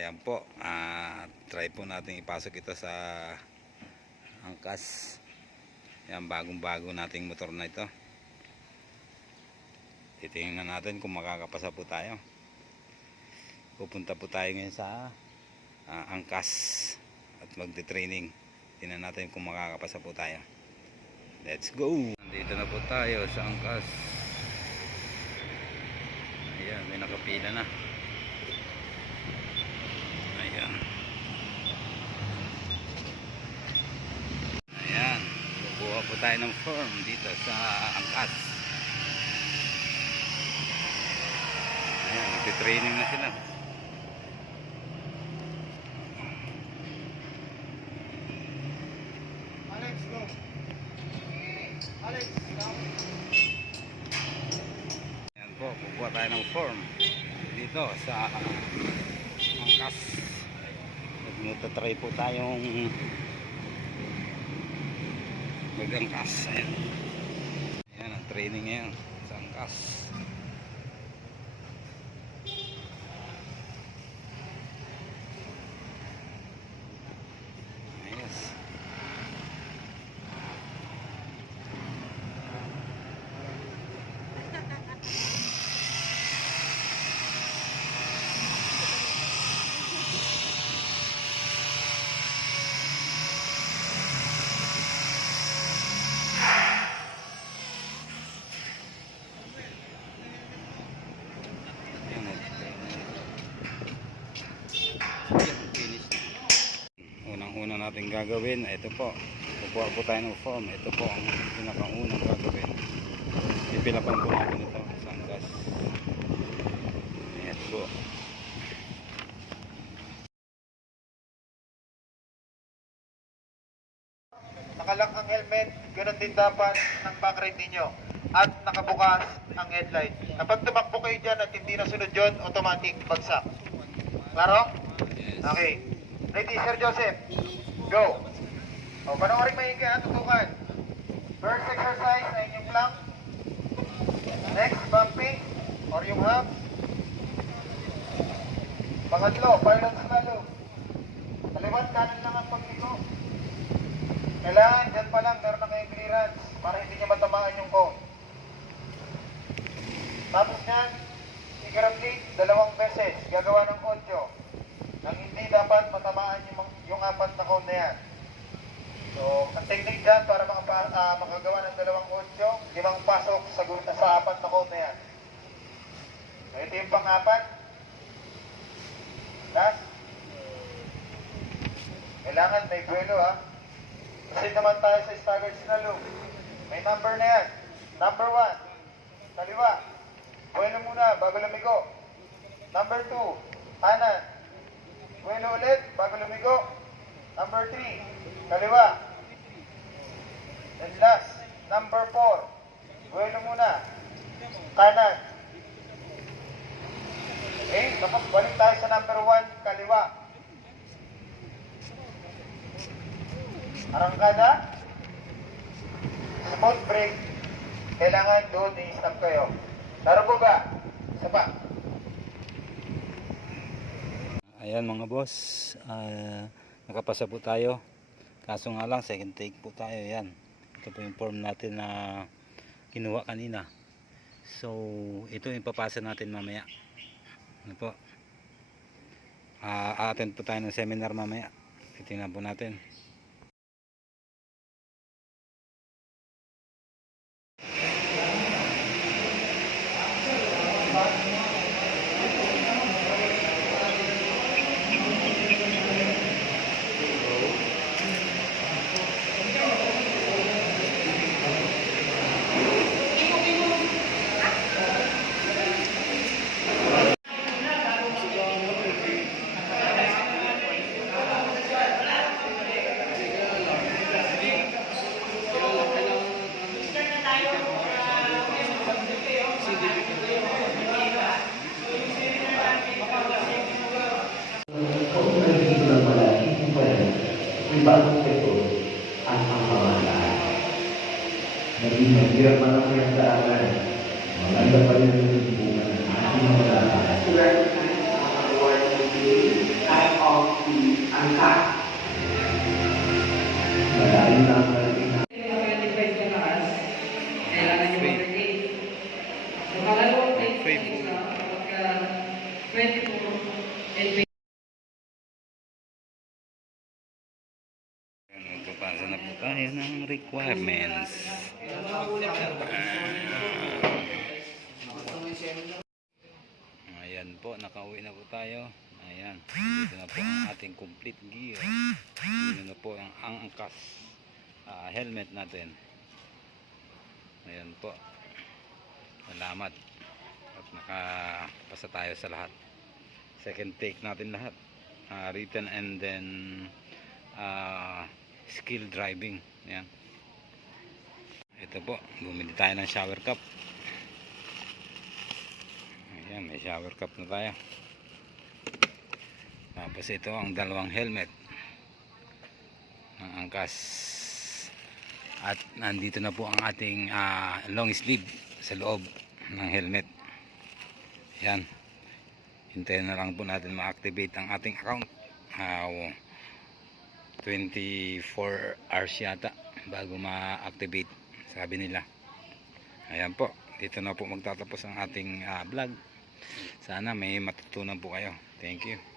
Ayan po. ah try po natin ipasok ito sa angkas. Ayan, bagong-bago nating motor na ito. Titingnan natin kung makakapasa po tayo. Pupunta po tayo ngayon sa ah, angkas at magte-training. Tingnan natin kung makakapasa po tayo. Let's go! Nandito na po tayo sa angkas. Ayan, may nakapila na. Ayan. Ayan. Bubuha po tayo ng form dito sa angkas. Ayan, nagtitraining na sila. Alex, go. Alex. Ayan po, kukuha tayo ng form dito sa angkas. Nagmutatry po tayong magangkas. Ayan. Ayan ang training ngayon sa angkas. Ayos. Ayan, Ayan, finish. Unang-una natin gagawin, ito po. Kukuha po tayo ng form. Ito po ang pinakaunang gagawin. Ipilapan po natin ito sa angkas. Ayan po. Nakalak ang helmet, ganun din dapat ng backlight ninyo. At nakabukas ang headlight. Kapag tumakbo kayo dyan at hindi nasunod yun, automatic bagsak. Klaro? Okay. Ready, Sir Joseph? Go! O, panoorin maigi ha, tutukan. First exercise ay inyong plank. Next, bumping or yung hub. Pangatlo, pilot slalom. Kaliwat kanan lang ang pagliko. Kailangan dyan pa lang meron na clearance para hindi niya matamaan yung cone. Tapos yan, figuratively, dalawang beses, gagawa ng 8. Nang hindi dapat matamaan yung, mga- yung apat na cone na yan. So, ang technique dyan para makapa, ah, makagawa ng dalawang 8, limang pasok sa, sa apat na cone na yan. So, ito yung pang-apat. Last. Kailangan may buwelo ha. Kasi naman tayo sa staggered sinalo. May number na yan. Number 1, kaliwa. Buwelo muna, bago lumigo. Number 2, kanan. Buwelo ulit, bago lumigo. Number 3, kaliwa. And last, number 4, buwelo muna. Kanan. Okay, tapos balik tayo sa number 1, kaliwa. Arangkada. Smooth brake. Kailangan doon i-stop kayo. Laro po ba? Isa. Ayan mga boss, ah, nakapasa po tayo. Kaso nga lang, second take po tayo. Yan. Ito po yung form natin na kinuha kanina. So, ito yung papasa natin mamaya. Ano po? Ah, attend po tayo ng seminar mamaya. Titingnan po natin. Mahirap man ang pinagdaanan, maganda pa rin ang bunga ng ating mga angkas. Malayo na ang parating na. Yung 25 na 20. Magpapasa na po tayo ng requirements. Ayan po, nakauwi na po tayo. Ayan, dito na po ang ating complete gear. Dito na po ang, ang angkas ah, helmet natin. Ayan po. Salamat. At nakapasa tayo sa lahat. Second take natin lahat. Ah, written and then ah, skill driving. Ayan. Ito po, bumili tayo ng shower cup. Ayan, may shower cup na tayo. Tapos ito ang dalawang helmet ng angkas. At nandito na po ang ating ah, long sleeve sa loob ng helmet. Ayan. Hintayin na lang po natin ma-activate ang ating account. Ah, 24 hours yata bago ma-activate sabi nila. Ayan po dito na po magtatapos ang ating ah, vlog. Sana may matutunan po kayo. Thank you